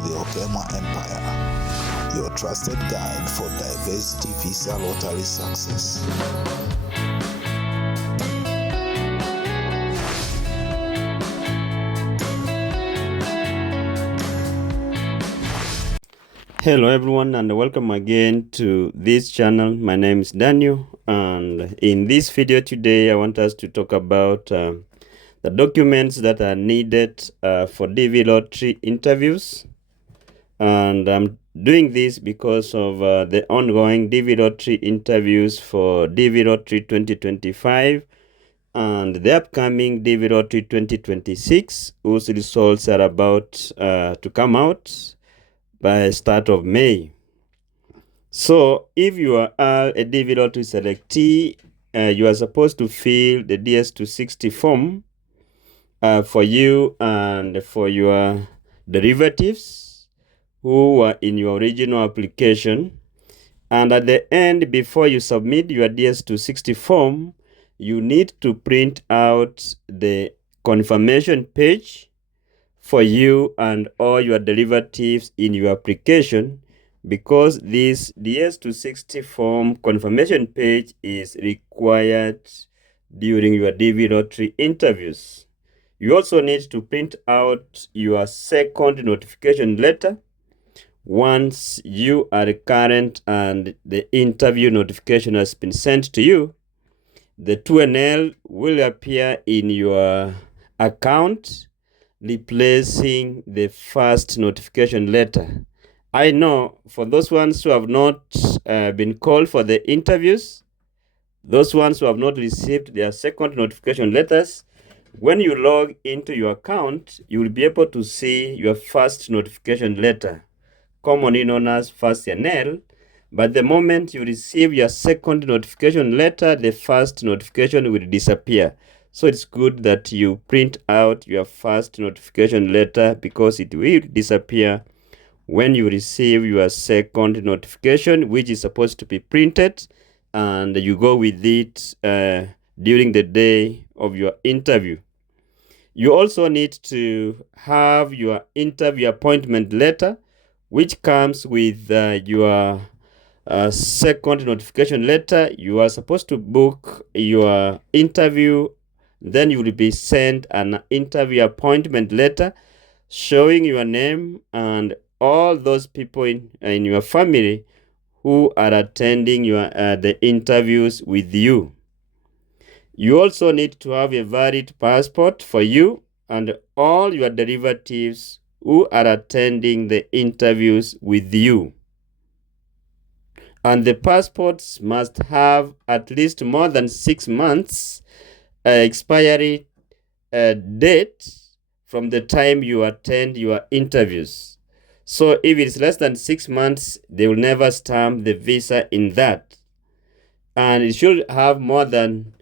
the Okemwa Empire, your trusted guide for diversity visa lottery success. Hello everyone, and welcome again to this channel. My name is Daniel, and in this video today I want us to talk about the documents that are needed for DV lottery interviews. And I'm doing this because of the ongoing DV lottery interviews for DV lottery 2025 and the upcoming DV lottery 2026, whose results are about to come out by start of May. So if you are a DV lottery selectee, you are supposed to fill the DS260 form for you and for your derivatives who are in your original application. And at the end, before you submit your DS260 form, you need to print out the confirmation page for you and all your derivatives in your application, because this DS260 form confirmation page is required during your DV lottery interviews. You also need to print out your second notification letter once you are current and the interview notification has been sent to you. The 2NL will appear in your account, replacing the first notification letter. I know for those ones who have not been called for the interviews, those ones who have not received their second notification letters, when you log into your account, you will be able to see your first notification letter, commonly known as first NL. But the moment you receive your second notification letter, the first notification will disappear. So it's good that you print out your first notification letter, because it will disappear when you receive your second notification, which is supposed to be printed, and you go with it during the day of your interview. You also need to have your interview appointment letter, which comes with your second notification letter. You are supposed to book your interview, then you will be sent an interview appointment letter showing your name and all those people in your family who are attending your the interviews with you. You also need to have a valid passport for you and all your derivatives who are attending the interviews with you. And the passports must have at least more than 6 months expiry date from the time you attend your interviews. So if it's less than 6 months, they will never stamp the visa in that. And it should have more than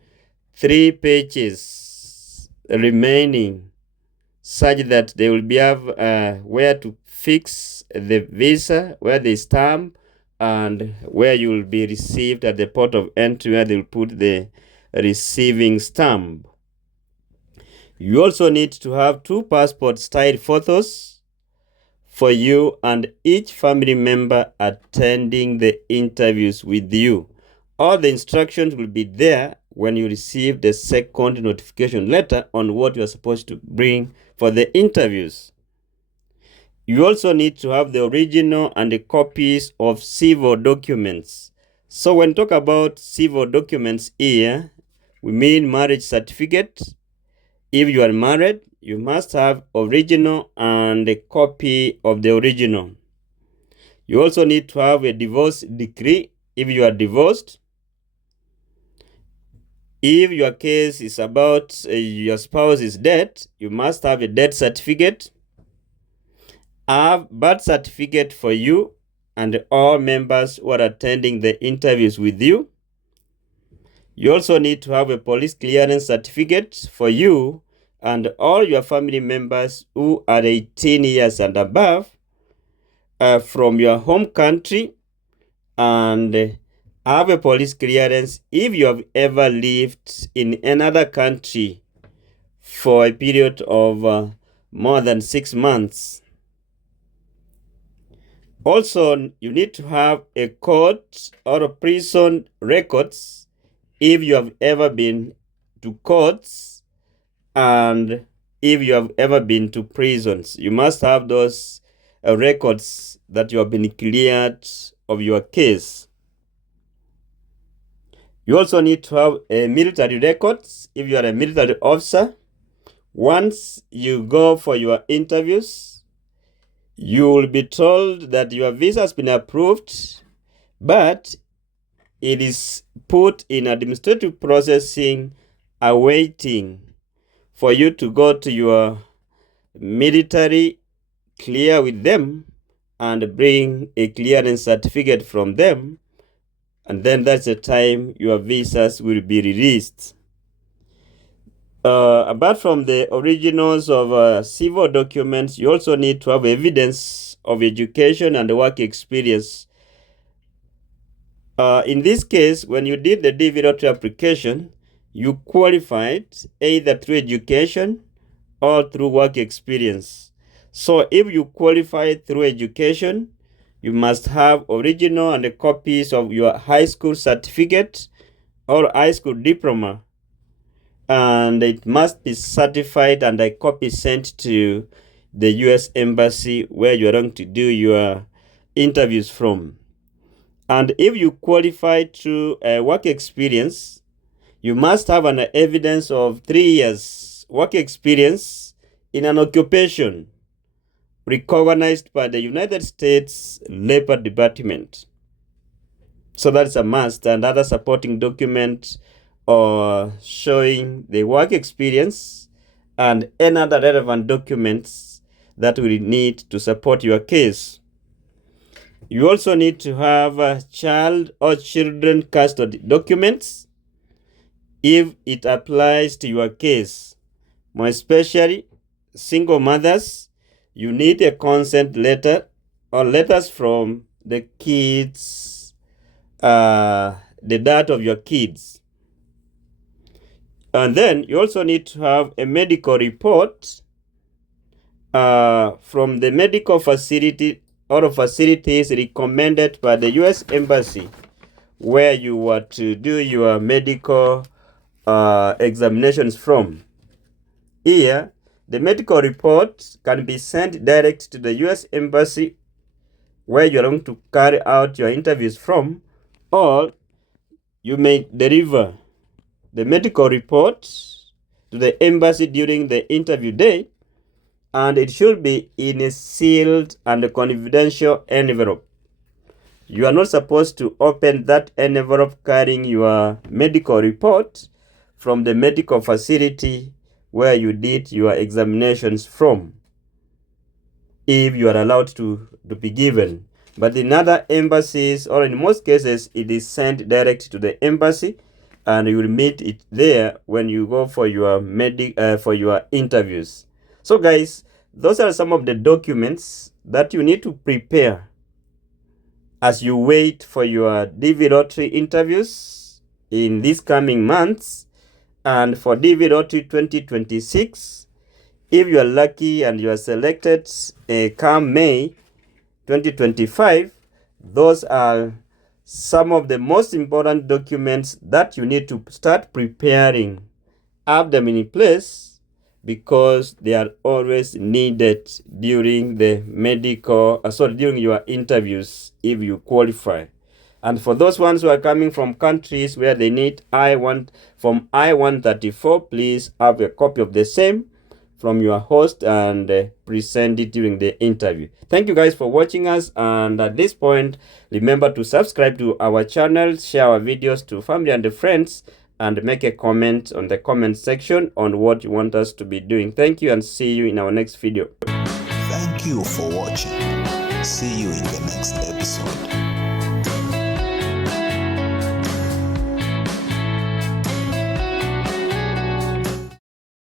3 pages remaining, such that they will be have where to fix the visa, where they stamp, and where you will be received at the port of entry, where they will put the receiving stamp. You also need to have 2 passport style photos for you and each family member attending the interviews with you. All the instructions will be there when you receive the second notification letter on what you are supposed to bring for the interviews. You also need to have the original and the copies of civil documents. So when talk about civil documents here, we mean marriage certificate. If you are married, you must have original and a copy of the original. You also need to have a divorce decree if you are divorced. If your case is about your spouse is dead, you must have a death certificate. Have birth certificate for you and all members who are attending the interviews with you. You also need to have a police clearance certificate for you and all your family members who are 18 years and above from your home country, and have a police clearance if you have ever lived in another country for a period of more than 6 months. Also, you need to have a court or a prison records if you have ever been to courts and if you have ever been to prisons. You must have those records that you have been cleared of your case. You also need to have a military records if you are a military officer. Once you go for your interviews, you will be told that your visa has been approved, but it is put in administrative processing, awaiting for you to go to your military, clear with them, and bring a clearance certificate from them. And then that's the time your visas will be released. Apart from the originals of civil documents, you also need to have evidence of education and work experience. In this case, when you did the DV lottery application, you qualified either through education or through work experience. So if you qualified through education, you must have original and copies of your high school certificate or high school diploma, and it must be certified and a copy sent to the US Embassy where you are going to do your interviews from. And if you qualify through work experience, you must have an evidence of 3 years work experience in an occupation recognized by the United States Labor Department. So that's a must, and other supporting documents or showing the work experience and any other relevant documents that will need to support your case. You also need to have child or children custody documents if it applies to your case. More especially, single mothers, you need a consent letter or letters from the kids, the dad of your kids. And then you also need to have a medical report from the medical facility or facilities recommended by the US Embassy where you were to do your medical examinations from. Here, the medical report can be sent direct to the US Embassy where you're going to carry out your interviews from, or you may deliver the medical report to the embassy during the interview day, and it should be in a sealed and confidential envelope. You are not supposed to open that envelope carrying your medical report from the medical facility where you did your examinations from, if you are allowed to be given. But in other embassies, or in most cases, it is sent direct to the embassy, and you will meet it there when you go for your interviews. So guys, those are some of the documents that you need to prepare as you wait for your DV lottery interviews in these coming months. And for DV lottery 2026, if you are lucky and you are selected come May 2025, those are some of the most important documents that you need to start preparing. Have them in place because they are always needed during the during your interviews if you qualify. And for those ones who are coming from countries where they need Form I-134, please have a copy of the same from your host and present it during the interview. Thank you guys for watching us, and at this point, remember to subscribe to our channel, share our videos to family and friends, and make a comment on the comment section on what you want us to be doing. Thank you, and see you in our next video. Thank you for watching. See you in the next episode.